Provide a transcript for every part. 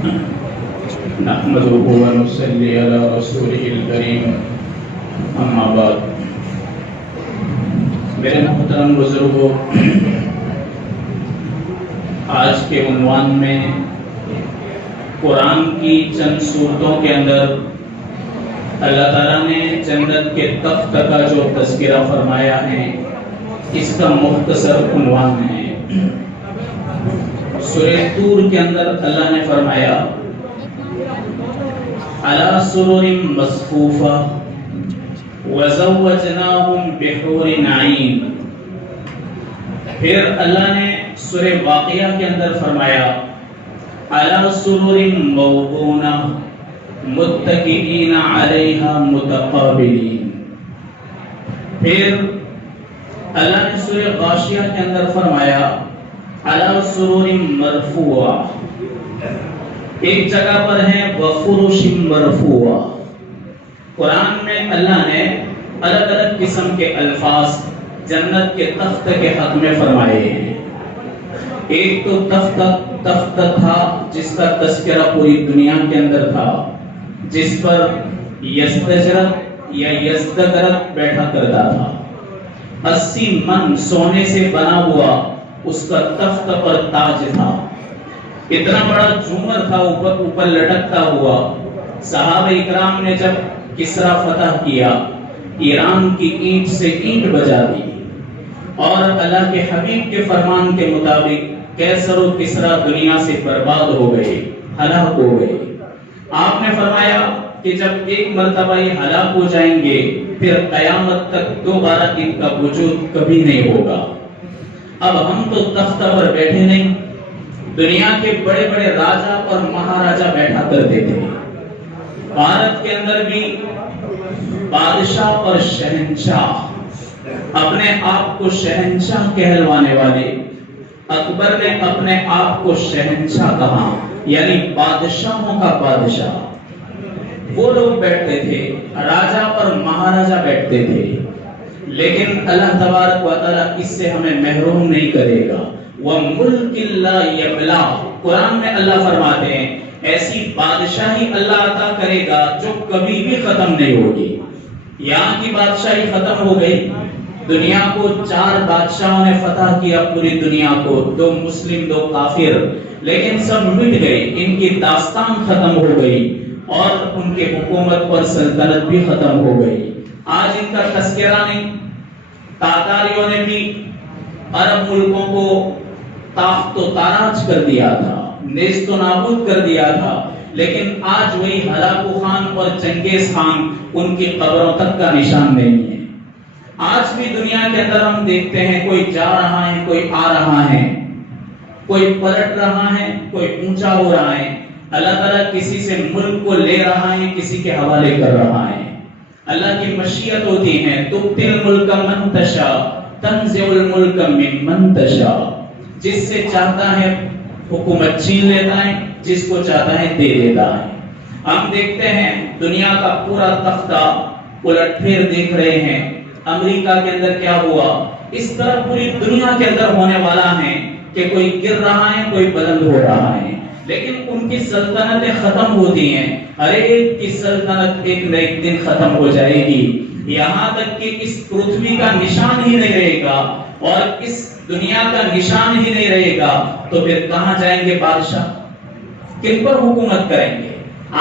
نحمده ونصلي على رسوله الكريم اما بعد. میرے محترم بزرگوں، آج کے عنوان میں قرآن کی چند صورتوں کے اندر اللہ تعالیٰ نے جنت کے تخت کا جو تذکرہ فرمایا ہے، اس کا مختصر عنوان ہے. سورہ طور کے اندر اللہ نے فرمایا علی سرر مصفوفہ وزوجناہم بحور عین. پھر اللہ نے سورہ واقعہ کے اندر فرمایا علی سرر موضونہ متکئین علیہا متقابلین. پھر اللہ نے سورہ غاشیہ کے اندر فرمایا علی سرر مرفوعہ. ایک جگہ پر ہے وفرش مرفوعہ. قرآن میں اللہ نے الگ الگ قسم کے الفاظ جنت کے تخت کے حق میں فرمائے ہیں. ایک تو تخت تھا جس کا تذکرہ پوری دنیا کے اندر تھا، جس پر یزدجرت یا یزدگرت بیٹھا کرتا تھا. 80 من سونے سے بنا ہوا اس کا تخت پر تاج تھا. اتنا بڑا جھومر تھا اوپر لٹکتا ہوا. صحابہ اکرام نے جب کسرا فتح کیا، ایران کی اینٹ سے اینٹ بجا دی، اور اللہ کے حبیب کے فرمان کے مطابق کیسر و کسرا دنیا سے برباد ہو گئے، ہلاک ہو گئے. آپ نے فرمایا کہ جب ایک مرتبہ یہ ہلاک ہو جائیں گے پھر قیامت تک دوبارہ ان کا وجود کبھی نہیں ہوگا. اب ہم تو تخت پر بیٹھے نہیں، دنیا کے بڑے بڑے راجا اور مہاراجا بیٹھا کرتے تھے. بھارت کے اندر بھی بادشاہ اور شہنشاہ اپنے آپ کو شہنشاہ کہلوانے والے، اکبر نے اپنے آپ کو شہنشاہ کہا، یعنی بادشاہوں کا بادشاہ. وہ لوگ بیٹھتے تھے، راجا اور مہاراجا بیٹھتے تھے. لیکن اللہ تبارک و تعالیٰ اس سے ہمیں محروم نہیں کرے گا. وَمُلْكِ اللَّهِ يَبْلَى. قرآن میں اللہ فرماتے ہیں ایسی بادشاہی اللہ عطا کرے گا جو کبھی بھی ختم نہیں ہوگی. یہاں کی بادشاہی ختم ہو گئی. دنیا کو 4 بادشاہوں نے فتح کیا، پوری دنیا کو، 2 مسلم 2 کافر، لیکن سب مٹ گئے. ان کی داستان ختم ہو گئی اور ان کے حکومت اور سلطنت بھی ختم ہو گئی. آج ان کا تذکرہ نہیں. تاتاریوں نے بھی عرب ملکوں کو تاخت و تاراج کر دیا تھا، نیست و نابود کر دیا تھا، لیکن آج وہی ہلاکو خان اور چنگیز خان ان کی قبروں تک کا نشان نہیں ہے. آج بھی دنیا کے اندر ہم دیکھتے ہیں کوئی جا رہا ہے، کوئی آ رہا ہے، کوئی پلٹ رہا ہے، کوئی اونچا ہو رہا ہے. اللہ تعالیٰ کسی سے ملک کو لے رہا ہے، کسی کے حوالے کر رہا ہے. اللہ کی مشیت ہوتی ہے، تؤتی الملک من تشاء تنزع الملک ممن تشاء. جس سے چاہتا ہے حکومت چھین لیتا ہے، جس کو چاہتا ہے دے دیتا ہے. ہم دیکھتے ہیں دنیا کا پورا تختہ الٹ پھیر دیکھ رہے ہیں. امریکہ کے اندر کیا ہوا، اس طرح پوری دنیا کے اندر ہونے والا ہے کہ کوئی گر رہا ہے، کوئی بلند ہو رہا ہے. لیکن ان کی سلطنتیں ختم ہوتی ہیں. ہر ایک کی سلطنت ایک نہ ایک دن ختم ہو جائے گی. یہاں تک کہ اس پرتھوی کا نشان ہی نہیں رہے گا اور اس دنیا کا نشان ہی نہیں رہے گا تو پھر کہاں جائیں گے بادشاہ؟ کن پر حکومت کریں گے؟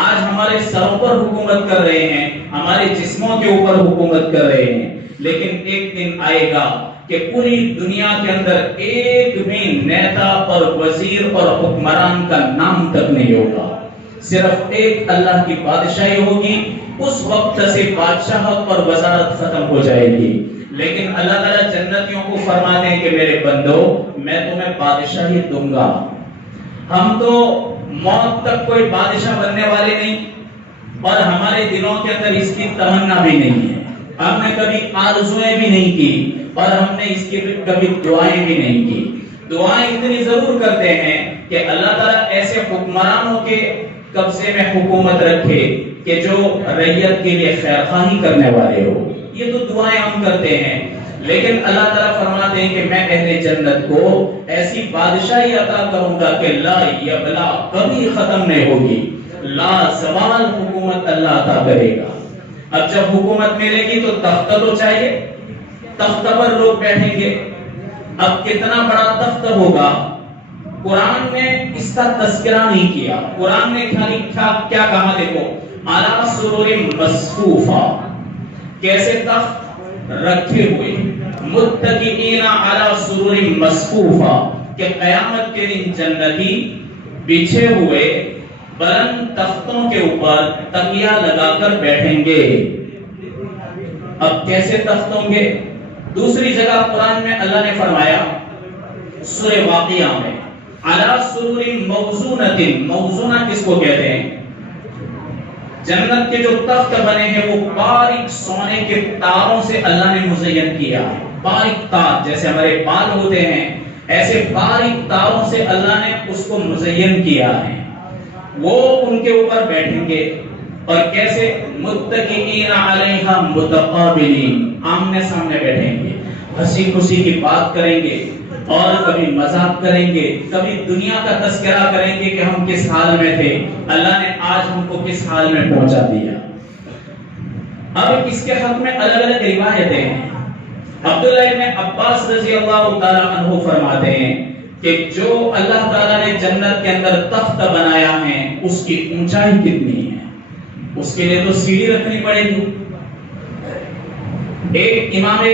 آج ہمارے سروں پر حکومت کر رہے ہیں، ہمارے جسموں کے اوپر حکومت کر رہے ہیں. لیکن ایک دن آئے گا کہ پوری دنیا کے اندر ایک بھی نیتا اور وزیر اور حکمران کا نام تک نہیں ہوگا. صرف ایک اللہ کی بادشاہی ہوگی. اس وقت سے بادشاہت اور وزارت ختم ہو جائے گی. لیکن اللہ تعالیٰ جنتیوں کو فرما دیں کہ میرے بندو میں تمہیں بادشاہی دوں گا. ہم تو موت تک کوئی بادشاہ بننے والے نہیں اور ہمارے دلوں کے اندر اس کی تمنا بھی نہیں ہے. ہم نے کبھی آرزویں بھی نہیں کی اور ہم نے اس کی کبھی دعائیں بھی نہیں کی. دعائیں اتنی ضرور کرتے ہیں کہ اللہ تعالیٰ ایسے حکمرانوں کے قبضے میں حکومت رکھے کہ جو رعیت کے لیے خیر خواہی کرنے والے ہو. یہ تو دعائیں ہم کرتے ہیں. لیکن اللہ تعالیٰ فرماتے ہیں کہ میں اہل جنت کو ایسی بادشاہی عطا کروں گا کہ لا یبلا، کبھی ختم نہیں ہوگی، لا زوال حکومت اللہ عطا کرے گا۔ اب جب حکومت ملے گی تو تخت تو چاہیے، تخت پر لوگ بیٹھیں گے۔ اب کتنا بڑا تخت ہوگا، قرآن نے اس کا تذکرہ نہیں کیا۔ قرآن نے کیا کہا، دیکھو علی سرور مصفوفہ، کیسے تخت رکھے ہوئے، متکئین علی سرور مصفوفہ، کہ قیامت کے دن جنتی بچھے ہوئے بلند تختوں کے اوپر تکیہ لگا کر بیٹھیں گے۔ اب کیسے تخت ہوں گے؟ دوسری جگہ قرآن میں اللہ نے فرمایا سورہ واقعہ میں علی سرور موضونۃ، موضونہ کس کو کہتے ہیں؟ جنت کے جو تخت بنے ہیں وہ باریک سونے کے تاروں سے اللہ نے مزین کیا ہے۔ باریک تار، جیسے ہمارے بال ہوتے ہیں ایسے باریک تاروں سے اللہ نے اس کو مزین کیا ہے۔ وہ ان کے اوپر بیٹھیں گے، اور کیسے؟ متکئین علیہا متقابلین، آمنے سامنے بیٹھیں گے، ہنسی خوشی کی بات کریں گے، اور کبھی مذاق کریں گے، کبھی دنیا کا تذکرہ کریں گے کہ ہم کس حال میں تھے، اللہ نے آج ہم کو کس حال میں پہنچا دیا۔ اب اس کے حق میں الگ الگ روایتیں ہیں۔ عبداللہ ابن عباس رضی اللہ تعالیٰ عنہ فرماتے ہیں کہ جو اللہ تعالیٰ نے جنت کے اندر تخت بنایا ہے اس کی اونچائی کتنی ہے، اس کے لیے تو سیڑھی رکھنی پڑے گی۔ ایک امام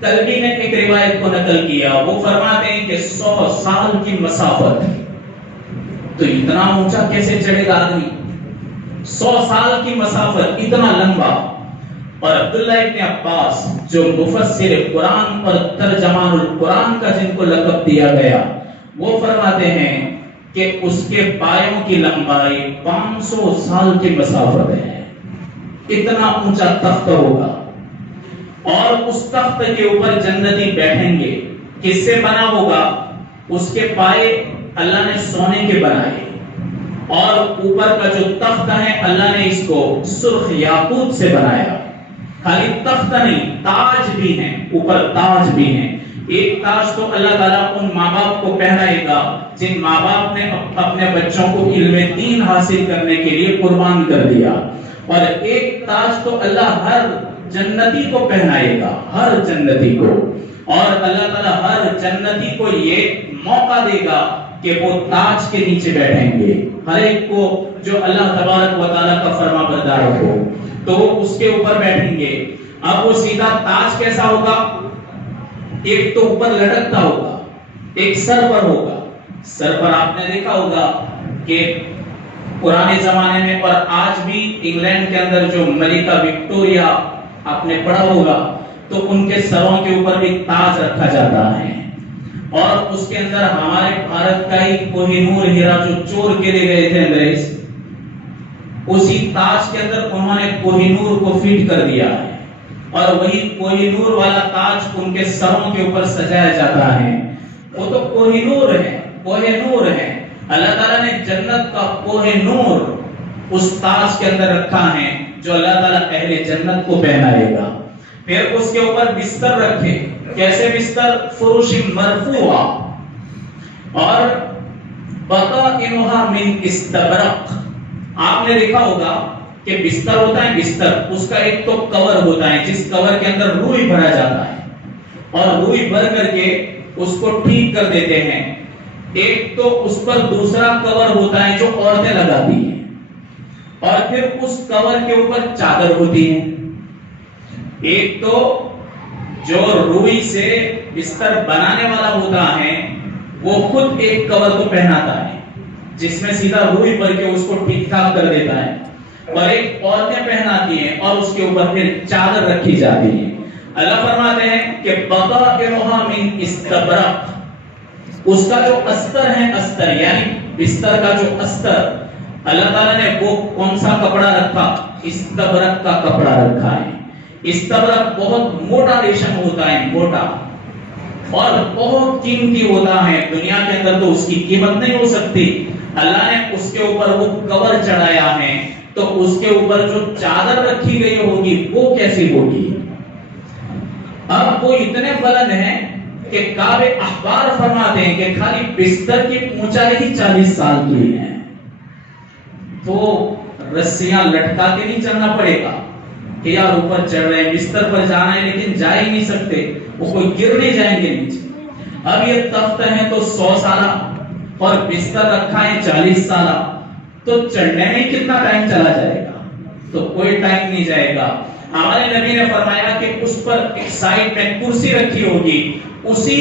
کلبی نے ایک روایت کو نقل کیا، وہ فرماتے ہیں کہ 100 سال کی مسافت، تو اتنا اونچا کیسے چڑھے گا آدمی؟ 100 سال کی مسافت، اتنا لمبا۔ اور عبداللہ ابن عباس جو مفسر قرآن اور ترجمان القرآن کا جن کو لقب دیا گیا، وہ فرماتے ہیں کہ اس کے پایوں کی لمبائی 500 سال کی مسافت ہے، اتنا اونچا تخت ہوگا۔ اور اس تخت کے اوپر جنتی بیٹھیں گے، کس سے بنا ہوگا؟ اس کے پائے اللہ نے سونے کے بنائے، اور اوپر کا جو تخت ہے اللہ نے اس کو سرخ یاقوت سے بنایا۔ خالی تخت نہیں، تاج بھی ہیں، اوپر تاج بھی ہیں۔ ایک تاج تو اللہ تعالیٰ ان ماں باپ کو پہنائے گا جن ماں باپ نے اپنے بچوں کو علم دین حاصل کرنے کے لیے قربان کر دیا، اور ایک تاج تو اللہ ہر جنتی کو پہنائے گا، ہر جنتی کو۔ اور اللہ تعالیٰ ہر جنتی کو یہ موقع دے گا کہ وہ تاج کے نیچے بیٹھیں گے، ہر ایک کو جو اللہ تبارک و تعالیٰ کا فرما بردار ہو تو وہ اس کے اوپر بیٹھیں گے۔ اب وہ سیدھا تاج کیسا ہوگا؟ ایک تو اوپر لٹکتا ہوگا، ایک سر پر ہوگا۔ سر پر آپ نے دیکھا ہوگا کہ پرانے زمانے میں اور آج بھی انگلینڈ کے اندر جو ملکہ وکٹوریہ آپ نے پڑھا ہوگا تو ان کے سروں کے اوپر بھی تاج رکھا جاتا ہے، اور اس کے اندر ہمارے بھارت کا ہی کوہ نور ہیرا جو چور کے لے گئے تھے انگریز، اسی تاج کے اندر انہوں نے کوہ نور کو فٹ کر دیا ہے، اور وہی کوہ نور والا تاج ان کے سروں کے اوپر سجایا جاتا ہے۔ وہ تو کوہ نور ہے، کوہ نور ہے۔ اللہ تعالیٰ نے جنت کا کوہ نور اس تاج کے اندر رکھا ہے جو اللہ تعالیٰ اہل جنت کو پہنائے گا۔ پھر اس کے اوپر بستر رکھے، کیسے بستر؟ فرش مرفوعہ، اور بطائنها من استبرق۔ آپ نے دیکھا ہوگا کہ بستر ہوتا ہے، بستر اس کا ایک تو کور ہوتا ہے جس کور کے اندر روئی بھرا جاتا ہے، اور روئی بھر کر کے اس کو ٹھیک کر دیتے ہیں۔ ایک تو اس پر دوسرا کور ہوتا ہے جو عورتیں لگاتی ہیں، اور پھر اس کور کے اوپر چادر ہوتی ہے۔ ایک تو جو روئی سے بستر بنانے والا ہوتا ہے وہ خود ایک کور کو پہناتا ہے جس میں سیدھا روئی بھر کے اس کو ٹھیک ٹھاک کر دیتا ہے، اور ایک عورتیں پہناتی ہیں اور اس کے اوپر پھر چادر رکھی جاتی ہے۔ اللہ فرماتے ہیں کہ بطائنها من استبرق، اس کا جو استر ہے، استر یعنی بستر کا جو استر، اللہ تعالیٰ نے وہ کون سا کپڑا رکھا؟ استبرق کا کپڑا رکھا ہے۔ استبرق بہت موٹا ریشم ہوتا ہے، موٹا، اور بہت قیمتی ہوتا ہے، دنیا کے اندر تو اس کی قیمت نہیں ہو سکتی۔ اللہ نے اس کے اوپر وہ کور چڑھایا ہے تو اس کے اوپر جو چادر رکھی گئی ہوگی وہ کیسی ہوگی؟ اب وہ اتنے بلند ہیں کہ کعب احبار فرماتے ہیں کہ خالی بستر کی اونچائی ہی 40 سال کی ہے، تو رسیاں لٹکا کے نہیں چلنا پڑے گا کہ یار اوپر چڑھ رہے ہیں، بستر پر جانا ہے لیکن جا ہی نہیں سکتے، وہ کوئی گر نہیں جائیں گے نیچے۔ اب یہ تخت ہیں تو 100 سالہ اور بستر رکھا ہے 40 سالہ، تو چڑھنے میں کتنا ٹائم چلا جائے گا؟ تو کوئی ٹائم نہیں جائے گا۔ ہمارے نبی نے فرمایا کہ اس پر ایک سائڈ میں کرسی رکھی ہوگی، اسی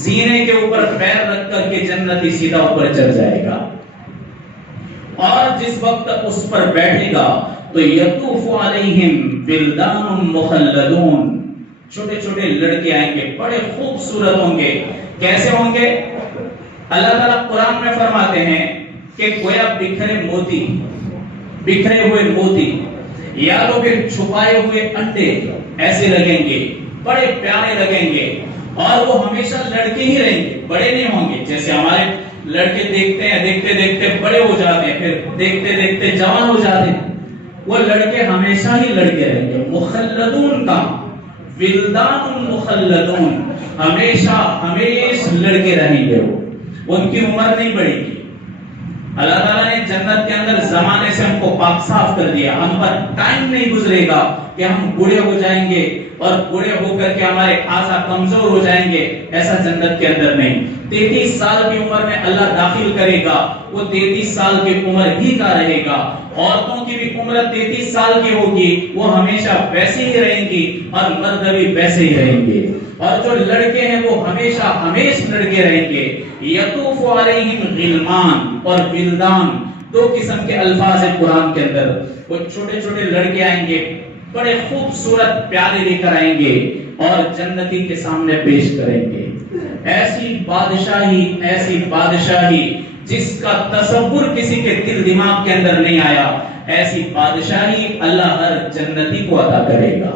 زینے کے اوپر پیر رکھ کر کے جنتی سیدھا اوپر چڑھ جائے گا، اور جس وقت اس پر بیٹھے گا تو یطوف علیہم ولدان مخلدون، چھوٹے چھوٹے لڑکے آئیں گے، بڑے خوبصورت ہوں گے۔ کیسے ہوں گے؟ اللہ تعالیٰ قرآن میں فرماتے ہیں کہ گویا بکھرے ہوئے موتی یا تو پھر چھپائے ہوئے انڈے ایسے لگیں گے، بڑے پیارے لگیں گے، اور وہ ہمیشہ لڑکے ہی رہیں گے، بڑے نہیں ہوں گے۔ جیسے ہمارے لڑکے دیکھتے ہیں، دیکھتے دیکھتے بڑے ہو جاتے ہیں، پھر دیکھتے دیکھتے جوان ہو جاتے ہیں، وہ لڑکے ہمیشہ ہی لڑکے رہیں گے۔ مخلدون کا ولدان مخلدون، ہمیشہ لڑکے رہیں گے، وہ ان کی عمر نہیں بڑھے گی۔ اللہ تعالیٰ نے جنت کے اندر زمانے سے ہم کو پاک صاف کر دیا، ہم پر ٹائم نہیں گزرے گا کہ ہم بوڑھے ہو جائیں گے اور بوڑھے ہو کر کے ہمارے اعضاء کمزور ہو جائیں گے، ایسا جنت کے اندر نہیں۔ 33 سال کی عمر میں اللہ داخل کرے گا، وہ 33 سال کی عمر ہی کا رہے گا۔ عورتوں کی بھی عمر 33 سال کی ہوگی، وہ ہمیشہ ویسے ہی رہیں گی، اور مرد بھی ویسے ہی رہیں گے، اور جو لڑکے ہیں وہ ہمیشہ لڑکے رہیں گے۔ یطوف علیہم غلمان اور ولدان، دو قسم کے الفاظ ہیں قرآن کے اندر۔ وہ چھوٹے چھوٹے لڑکے آئیں گے، بڑے خوبصورت پیالے لے کر آئیں گے اور جنتی کے سامنے پیش کریں گے۔ ایسی بادشاہی جس کا تصور کسی کے دل دماغ کے اندر نہیں آیا، ایسی بادشاہی اللہ ہر جنتی کو عطا کرے گا۔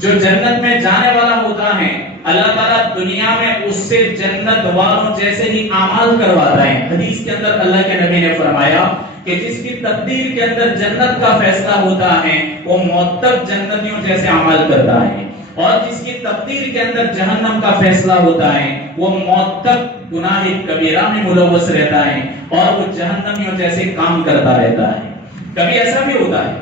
جو جنت میں جانے والا ہوتا ہے، اللہ تعالیٰ دنیا میں اس سے جنت والوں جیسے ہی اعمال کرواتا ہے۔ حدیث کے اندر اللہ کے نبی نے فرمایا کہ جس کی تقدیر کے اندر جنت کا فیصلہ ہوتا ہے، وہ موت تک جنتیوں جیسے عمل کرتا ہے، اور جس کی تقدیر کے اندر جہنم کا فیصلہ ہوتا ہے، وہ موت تک گناہ کبیرہ میں ملوث رہتا ہے، اور وہ جہنمیوں جیسے کام کرتا رہتا ہے۔ کبھی ایسا بھی ہوتا ہے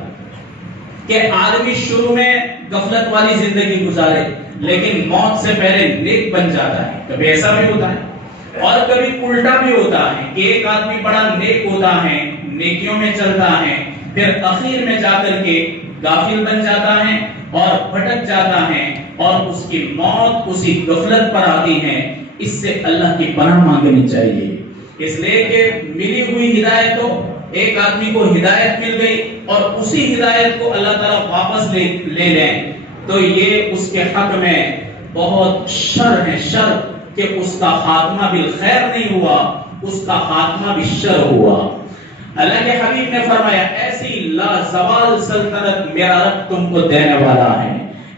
کہ آدمی شروع میں غفلت والی زندگی گزارے لیکن موت سے پہلے نیک بن جاتا ہے، کبھی ایسا بھی ہوتا ہے، اور کبھی الٹا بھی ہوتا ہے کہ ایک آدمی بڑا نیک ہوتا ہے، نیکیوں میں چلتا ہے، پھر اخیر میں جا کر کے غافل بن جاتا ہے اور بھٹک جاتا ہے، اور اس کی موت اسی غفلت پر آتی ہے۔ اس سے اللہ کی پناہ مانگنی چاہیے، اس لیے کہ ملی ہوئی ہدایت تو ایک آدمی کو ہدایت مل گئی اور اسی ہدایت کو اللہ تعالیٰ واپس لے لیں تو یہ اس کے حق میں بہت شر ہے، شر کہ اس کا خاتمہ بالخیر نہیں ہوا، اس کا خاتمہ بھی شر ہوا۔ اللہ کے حبیب نے فرمایا ایسی لازوال سلطنت میرا رب تم کو دینے والا ہے،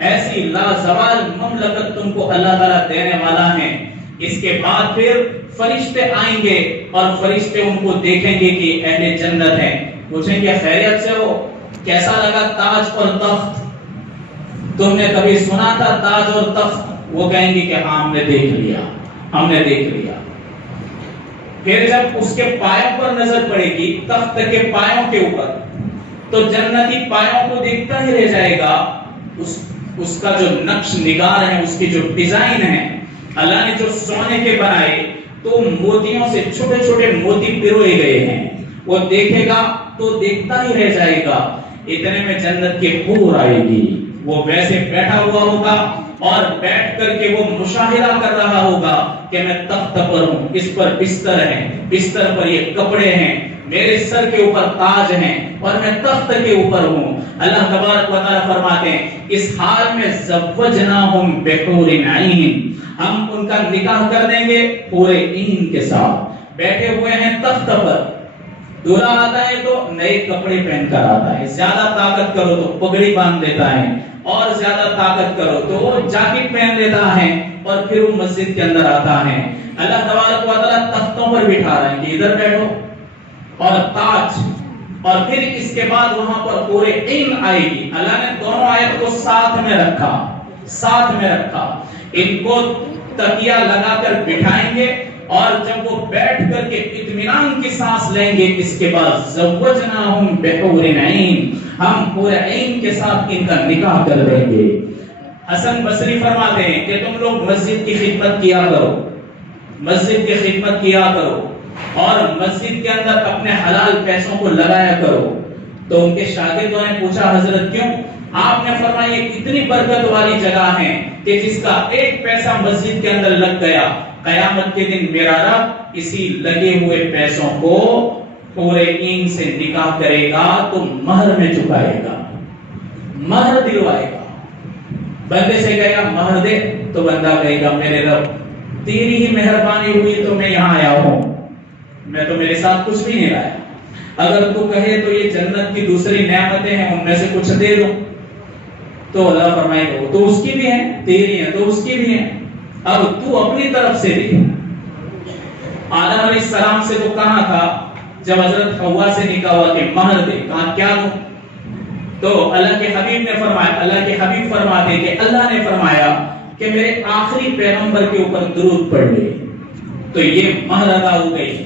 ایسی لازوال مملکت تم کو اللہ تعالیٰ دینے والا ہے۔ اس کے بعد پھر فرشتے آئیں گے اور فرشتے ان کو دیکھیں گے کہ اہل جنت ہیں، پوچھیں گے خیریت سے ہو، کیسا لگا تاج اور تخت؟ تم نے کبھی سنا تھا تاج اور تخت؟ وہ کہیں گے کہ ہاں ہم نے دیکھ لیا، ہم نے دیکھ لیا۔ پھر جب اس کے پایوں پر نظر پڑے گی، تخت کے پایوں کے اوپر، تو جنتی پایوں کو دیکھتا ہی رہ جائے گا، اس کا جو نقش نگار ہے، اس کی جو ڈیزائن ہے، اللہ نے جو سونے کے بنائے تو موتیوں سے چھوٹے چھوٹے موتی پروئے گئے ہیں، وہ دیکھے گا تو دیکھتا ہی رہ جائے گا۔ اتنے میں جنت کی حور آئے گی، وہ ویسے بیٹھا ہوا ہوگا اور بیٹھ کر کے وہ مشاہدہ کر رہا ہوگا کہ میں تخت پر ہوں، اس پر بستر ہے، بستر پر یہ کپڑے ہیں، میرے سر کے اوپر تاج ہیں اور میں تخت کے اوپر ہوں۔ اللہ تبارک و تعالیٰ فرماتے ہیں اس حال میں زوجناہم بحور عین، ہم ان کا نکاح کر دیں گے حور عین کے ساتھ۔ بیٹھے ہوئے ہیں تخت پر، دولہا آتا ہے تو نئے کپڑے پہن کر آتا ہے، زیادہ طاقت کرو تو پگڑی باندھ لیتا ہے، اور زیادہ طاقت کرو تو وہ جاکٹ پہن لیتا ہے، اور پھر وہ مسجد کے اندر آتا ہے۔ اللہ تبارک و تعالیٰ تختوں پر بٹھا رہے ہیں کہ ادھر بیٹھو، اور تاج، اور پھر اس کے بعد وہاں پر حور عین آئے گی۔ اللہ نے دونوں آیت کو ساتھ میں رکھا، ساتھ میں رکھا، ان کو تکیہ لگا کر بٹھائیں گے اور جب وہ بیٹھ کر کے اطمینان کی سانس لیں گے اس کے بعد زوجناہم بحور عین، ہم حور عین کے ساتھ ان کا نکاح کر دیں گے۔ حسن بصری فرماتے ہیں کہ تم لوگ مسجد کی خدمت کیا کرو، مسجد کی خدمت کیا کرو اور مسجد کے اندر اپنے حلال پیسوں کو لگایا کرو۔ تو ان کے شاگردوں نے پوچھا حضرت کیوں؟ آپ نے فرمایا یہ اتنی برکت والی جگہ ہے کہ جس کا ایک پیسہ مسجد کے اندر لگ گیا، قیامت کے دن میرا رب اسی لگے ہوئے پیسوں کو حور عین سے نکاح کرے گا تو مہر میں چکائے گا، مہر دلوائے گا۔ بندے سے کہے گا مہر دے تو بندہ کہے گا میرے رب تیری ہی مہربانی ہوئی تو میں یہاں آیا ہوں، میں تو میرے ساتھ کچھ بھی نہیں لایا۔ اگر تو کہے تو یہ جنت کی دوسری نعمتیں ہیں ان میں سے کچھ دے دو، تو اللہ فرمائے گا تو اس کی بھی ہیں، تیری ہیں تو اس کی بھی ہیں، اب تو اپنی طرف سے دے۔ آدم علیہ السلام سے تو کہا تھا جب حضرت حوا سے نکاح ہوا کہ مہر دے، کہا کیا دوں؟ تو اللہ کے حبیب نے فرمایا، اللہ کے حبیب فرماتے کہ اللہ نے فرمایا کہ میرے آخری پیغمبر کے اوپر درود پڑھ لے، تو یہ مہر ادا ہو گئی۔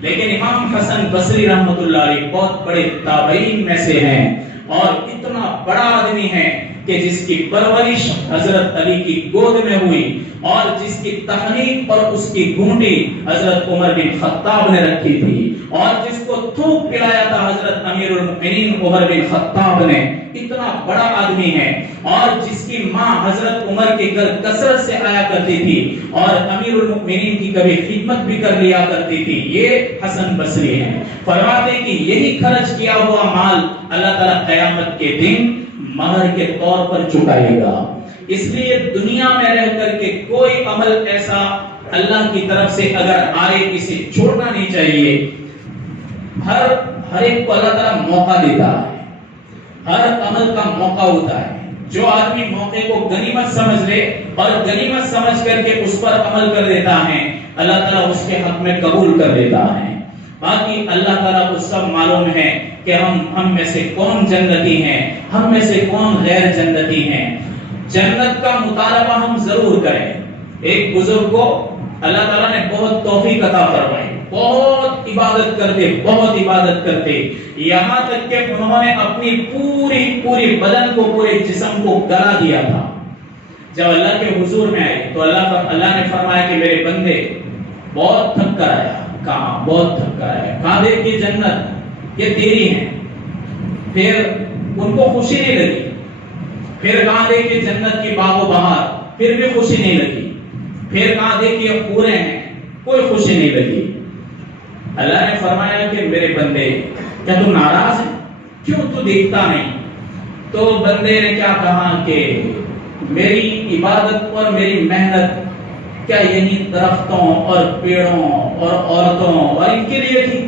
لیکن امام حسن بصری رحمۃ اللہ علیہ بہت بڑے تابعین میں سے ہیں اور اتنا بڑا آدمی ہے کہ جس کی پرورش حضرت علی کی گود میں ہوئی اور جس کی تحریک اور اس کی گھونٹی حضرت عمر بن خطاب نے رکھی تھی اور جس کو تھوک پلایا تھا حضرت امیر المؤمنین عمر بن خطاب نے، اتنا بڑا آدمی ہے اور جس کی ماں حضرت عمر کے گھر کثرت سے آیا کرتی تھی اور امیر المؤمنین کی کبھی خدمت بھی کر لیا کرتی تھی، یہ حسن بصری ہیں۔ فرماتے ہیں کہ یہی خرچ کیا ہوا مال اللہ تعالیٰ قیامت کے دن مہر کے طور پر چکائے گا۔ اس لیے دنیا میں رہ کر کے کوئی عمل ایسا اللہ کی طرف سے اگر آئے اسے چھوڑنا نہیں چاہیے۔ ہر ایک کو اللہ تعالیٰ موقع دیتا ہے، ہر عمل کا موقع ہوتا ہے۔ جو آدمی موقع کو غنیمت سمجھ لے اور غنیمت سمجھ کر کے اس پر عمل کر دیتا ہے، اللہ تعالیٰ اس کے حق میں قبول کر دیتا ہے۔ باقی اللہ تعالیٰ کو سب معلوم ہے کہ ہم میں سے کون جنتی ہیں، ہم میں سے کون غیر جنتی ہیں۔ جنت کا مطالبہ ہم ضرور کریں۔ ایک بزرگ کو اللہ تعالیٰ نے بہت توفیق عطا فرمائی، بہت عبادت کرتے یہاں تک کہ انہوں نے اپنی پوری بدن کو، پورے جسم کو گلا دیا تھا۔ جب اللہ کے حضور میں آئے تو اللہ نے فرمایا کہ میرے بندے بہت تھک کر آیا۔ کہاں بہت تھک کر آیا؟ کہاں دیکھ کہ جنت یہ تیری ہے۔ پھر ان کو خوشی نہیں لگی۔ پھر کہاں دیکھ کہ جنت کی باغ و بہار، پھر بھی خوشی نہیں لگی۔ پھر کہاں دیکھ کہ پورے ہیں، کوئی خوشی نہیں لگی۔ اللہ نے فرمایا کہ میرے بندے کیا تو ناراض ہے؟ کیوں تو دیکھتا نہیں؟ تو بندے نے کیا کہا کہ میری عبادت اور میری محنت کیا یہی درختوں اور پیڑوں اور عورتوں اور ان کے لیے تھی؟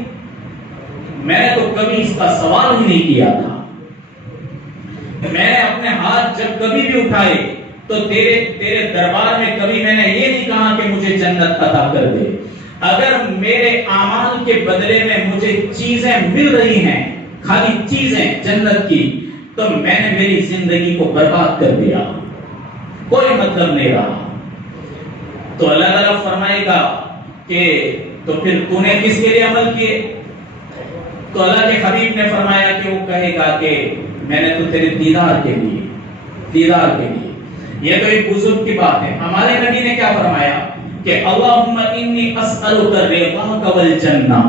میں نے تو کبھی اس کا سوال ہی نہیں کیا تھا۔ میں نے اپنے ہاتھ جب کبھی بھی اٹھائے تو تیرے دربار میں کبھی میں نے یہ نہیں کہا کہ مجھے جنت عطا کر دے۔ اگر میرے اعمال کے بدلے میں مجھے چیزیں مل رہی ہیں، خالی چیزیں جنت کی، تو میں نے میری زندگی کو برباد کر دیا، کوئی مطلب نہیں رہا۔ تو اللہ تعالیٰ فرمائے گا کہ تو پھر تو نے کس کے لیے عمل کیے؟ تو اللہ کے حبیب نے فرمایا کہ وہ کہے گا کہ میں نے تو تیرے دیدار کے لیے۔ یہ تو ایک بزرگ کی بات ہے۔ ہمارے نبی نے کیا فرمایا کہ اللہم انی اسألک رضاک والجنہ،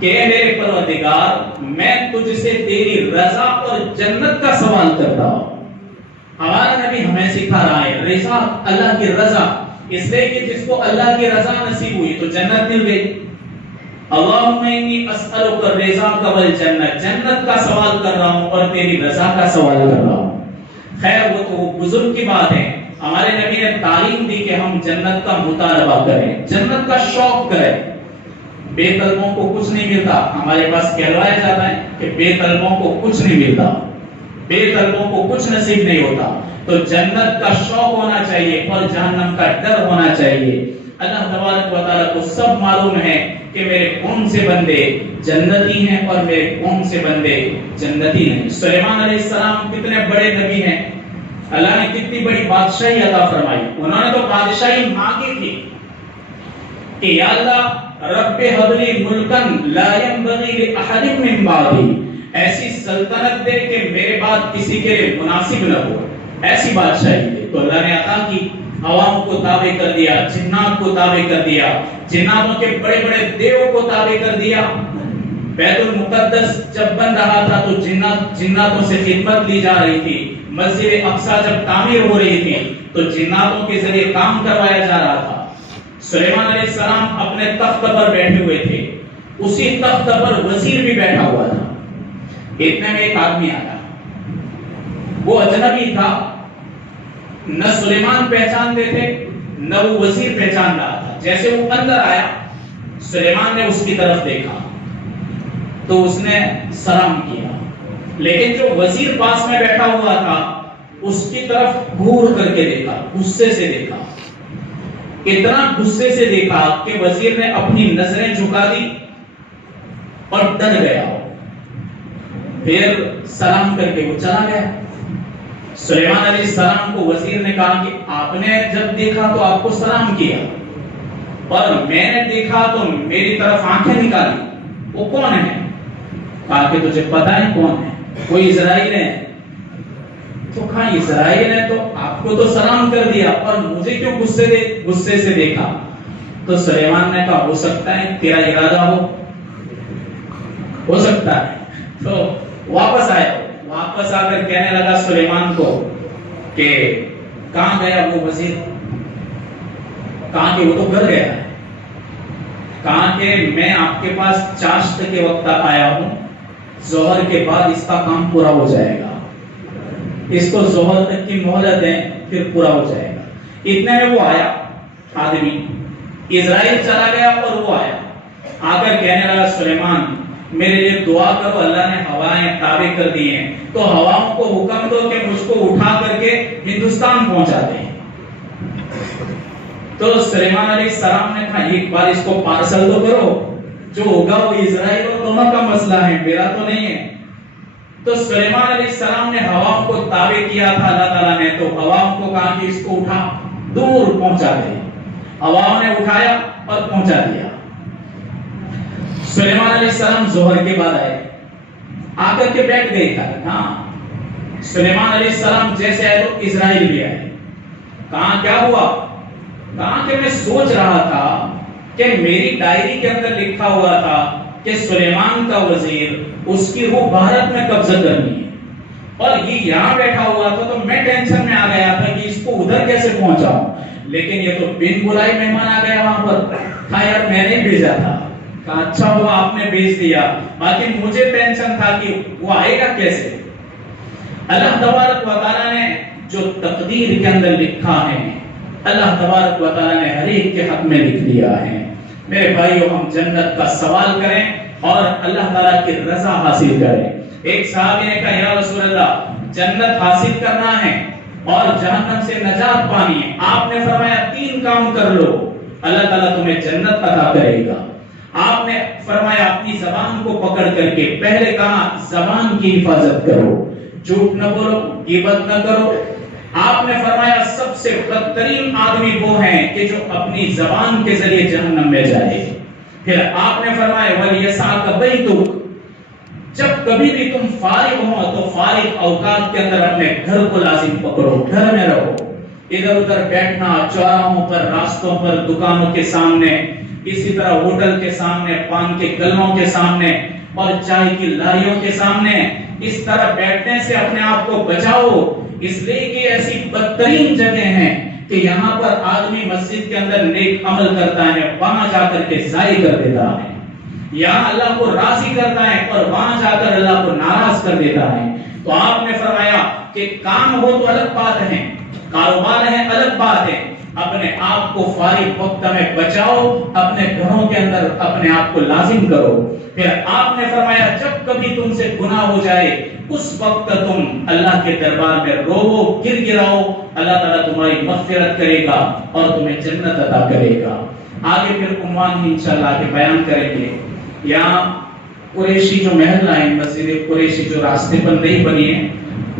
کہ اے میرے پروردگار میں تجھ سے تیری رضا اور جنت کا سوال کرتا ہوں۔ ہمارا نبی ہمیں سکھا رہا ہے رضا، اللہ کی رضا، اس لیے کہ جس کو اللہ کی رضا نصیب ہوئی تو جنت مل گئی۔ اللہم انی اسألک رضاک والجنہ، جنت کا سوال کر رہا ہوں اور تیری رضا کا سوال کر رہا ہوں۔ خیر وہ تو بزرگ کی بات ہے۔ ہمارے نبی نے تعلیم دی کہ ہم جنت کا مطالبہ کریں، جنت کا شوق کریں۔ بے طلبوں کو کچھ نہیں ملتا، ہمارے پاس کہلوایا جاتا ہے کہ بے طلبوں کو کچھ نہیں ملتا، بے طلبوں کو کچھ نصیب نہیں ہوتا۔ تو جنت کا شوق ہونا چاہیے اور جہنم کا ڈر ہونا چاہیے۔ اللہ تبارک و تعالیٰ کو سب معلوم ہے کہ میرے کون سے بندے جنتی ہیں اور میرے کون سے بندے جنتی نہیں۔ سلیمان علیہ السلام کتنے بڑے نبی ہیں اللہ نے کتنی بڑی بادشاہی عطا فرمائی. انہوں نے تو بادشاہی مانگی تھی کہ یا اللہ رب حبلی ملکن لا ينبغی لأحد من بعدی، ایسی سلطنت دے کہ میرے بعد کسی کے لیے مناسب نہ ہو، ایسی بادشاہی دے. تو اللہ نے عطا کی، عوام کو تابع کر دیا، جنات کو تابع کر دیا، جناتوں کے بڑے بڑے دیو کو تابع کر دیا. بیت المقدس جب بن رہا تھا تو جناتوں سے خدمت لی جا رہی تھی. مسجد اقصی جب تعمیر ہو رہی تھی تو جناتوں کے ذریعے کام کروایا جا رہا تھا. سلیمان علیہ السلام اپنے تخت پر بیٹھے ہوئے تھے، اسی تخت پر وزیر بھی بیٹھا ہوا تھا. اتنے میں ایک آدمی آیا، وہ اجنبی تھا، نہ سلیمان پہچانتے تھے نہ وہ وزیر پہچان رہا تھا. جیسے وہ اندر آیا، سلیمان نے اس کی طرف دیکھا تو اس نے سلام کیا، لیکن جو وزیر پاس میں بیٹھا ہوا تھا اس کی طرف گھور کر کے دیکھا، غصے سے دیکھا، اتنا غصے سے دیکھا کہ وزیر نے اپنی نظریں جھکا دی اور ڈر گیا. پھر سلام کر کے وہ چلا گیا. سلیمان علیہ السلام کو وزیر نے کہا کہ آپ نے جب دیکھا تو آپ کو سلام کیا اور میں نے دیکھا تو میری طرف آنکھیں نکالی، وہ کون ہے؟ کہا کہ تجھے پتا ہے کون ہے؟ کوئی اسرائیل ہے. تو کہا اسرائیل ہے تو آپ کو تو سلام کر دیا اور مجھے کیوں غصے سے دیکھا؟ تو سلیمان نے کہا ہو سکتا ہے تیرا ارادہ ہو سکتا ہے. تو واپس آیا، واپس آ کر کہنے لگا سلیمان کو کہ کہاں گیا وہ وزیر؟ کہا کہ وہ تو گھر گیا ہے. کہا کہ میں آپ کے پاس چاشت کے وقت آیا ہوں، ظہر کے بعد اس کا کام پورا ہو جائے گا، اس کو ظہر تک کی مہلت ہے پھر پورا ہو جائے گا. اتنے میں وہ آیا آدمی، اسرائیل چلا گیا اور وہ آیا، آ کر کہنے لگا سلیمان میرے لیے دعا کرو، اللہ نے ہوائیں تابع کر دی ہیں تو ہواؤں کو حکم دو کہ مجھ کو اٹھا کر کے ہندوستان پہنچا دیں. تو سلیمان علیہ السلام نے کہا ایک بار اس کو پارسل تو کرو، جو ہوگا وہ اسرائیل اور دونوں کا مسئلہ ہے، میرا تو نہیں ہے. تو سلیمان علیہ السلام نے ہواؤں کو تابع کیا تھا اللہ تعالیٰ نے، تو ہواؤں کو کہا کہ اس کو اٹھا دور پہنچا دے. ہواؤں نے اٹھایا اور پہنچا دیا. سلیمان علیہ السلام ظہر کے بعد آئے، آ کر کے بیٹھ گئے تھا. ہاں سلیمان علیہ السلام جیسے آئے تو اسرائیل بھی آئے. کہاں کیا ہوا؟ کہاں کہ میں سوچ رہا تھا کہ میری ڈائری کے اندر لکھا ہوا تھا کہ سلیمان کا وزیر اس کی روح بھارت میں قبضہ کرنی ہے اور یہ یہاں بیٹھا ہوا تھا، تو میں ٹینشن میں آ گیا تھا کہ اس کو ادھر کیسے پہنچاؤں. لیکن یہ تو بن بلائے مہمان آ گیا وہاں پر. کہا یار میں نے بھیجا تھا. کہا اچھا ہوا آپ نے بھیج دیا، باقی مجھے ٹینشن تھا کہ وہ آئے گا کیسے. اللہ تبارک و تعالیٰ نے جو تقدیر کے اندر لکھا ہے اللہ تبارک و تعالیٰ نے ہر ایک کے حق میں لکھ دیا ہے. میرے بھائیو ہم جنت کا سوال کریں اور اللہ تعالیٰ کی رضا حاصل کریں. ایک صحابی نے کہا یا رسول اللہ جنت حاصل کرنا ہے اور جہنم سے نجات پانی ہے. آپ نے فرمایا 3 کام کر لو، اللہ تعالیٰ تمہیں جنت عطا کرے گا. آپ نے فرمایا اپنی زبان کو پکڑ کر کے پہلے کہا زبان کی حفاظت کرو، جھوٹ نہ بولو، غیبت نہ کرو. آپ نے فرمایا سب سے بدترین آدمی وہ ہیں کہ جو اپنی زبان کے ذریعے جہنم میں جائے. پھر آپ نے فرمایا وَلْيَسْعَكَ بَيْتُكَ، جب کبھی بھی تم فارغ ہو تو فارغ اوقات کے اندر اپنے گھر کو لازم پکڑو، گھر میں رہو. ادھر ادھر بیٹھنا چوراہوں پر، راستوں پر، دکانوں کے سامنے، اسی طرح ہوٹل کے سامنے، پان کے گلوں کے سامنے اور چائے کی لاریوں کے سامنے اس طرح بیٹھنے سے اپنے آپ کو بچاؤ. اس لیے کہ ایسی بدترین جگہ ہیں کہ یہاں پر آدمی مسجد کے اندر نیک عمل کرتا ہے، وہاں جا کر کے ضائع کر دیتا ہے. یہاں اللہ کو راضی کرتا ہے اور وہاں جا کر اللہ کو ناراض کر دیتا ہے. تو آپ نے فرمایا کہ کام ہو تو الگ بات ہے، کاروبار ہے الگ بات ہے، اپنے آپ کو فارغ وقت میں بچاؤ، اپنے گھروں کے اندر اپنے آپ کو لازم کرو. پھر آپ نے فرمایا جب کبھی تم سے گناہ ہو جائے اس وقت تم اللہ کے دربار میں رو گر گراؤ، اللہ تعالیٰ تمہاری مغفرت کرے گا اور تمہیں جنت عطا کرے گا. آگے پھر عنوان ہی انشاءاللہ کے بیان کریں گے. یہاں قریشی جو محلہ ہے، مسجد قریشی جو راستے پر نہیں بنی ہے،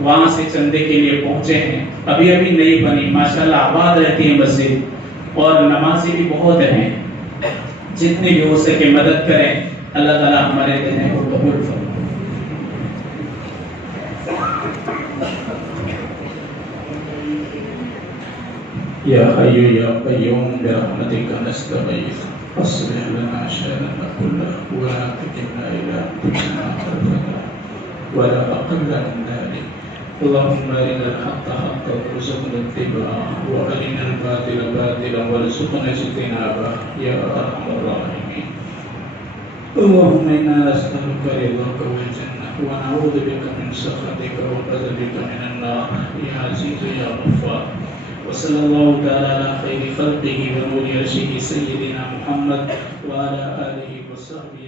وہاں سے چندے کے لیے پہنچے ہیں. ابھی نئی بنی ماشاءاللہ آباد رہتی ہے مسجد اور نمازی بھی بہت ہیں. جتنی بھی ہو سکے مدد کریں. اللہ تعالیٰ ہمارے دینے کو قبول فرمائے. یا حی یا قیوم برحمتک نستغیث اصلح لنا شأننا كله ولا تكلنا إلى أنفسنا طرفة ولا أقل من ذلك. اللهم أرنا الحق حقا وارزقنا اتباعه وأرنا الباطل باطلا وارزقنا اجتنابه يا أرحم الراحمين. اللهم إنا نسألك رضاك والجنة ونعوذ بك من سخطك وغضبك من النار يا عزيز يا غفار. وصلى الله تعالى على خير خلقه ونور عرشه سيدنا محمد وعلى آله وصحبه